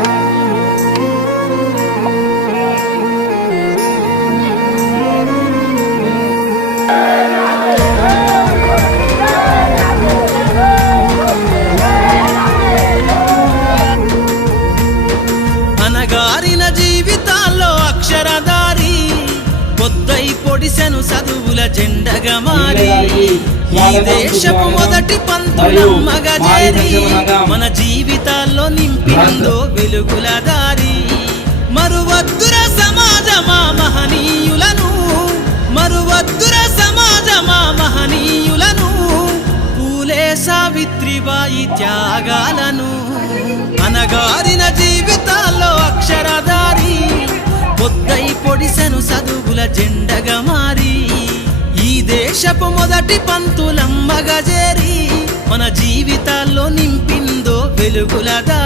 అనగారిన జీవితాల్లో అక్షరధారి పొద్దై పొడిసెను చదువుల జెండగా మారి ఈ దేశపు మొదటి పంతులమ్మగా చేరి మన జీవితాల్లో నింపిందో వెలుగుల దారి మరువద్దుర సమాజమా మహనీయులను మరువద్దుర సమాజమా మహనీయులను పూలే సావిత్రిబాయి త్యాగాలను అనగారిన జీవితాల్లో అక్షరధారి పొద్దై పొడిసెను చదువుల జెండగా మారి ఈ దేశపు మొదటి పంతులమ్మగా చేరి మన జీవితాల్లో నింపిందో వెలుగుల దారి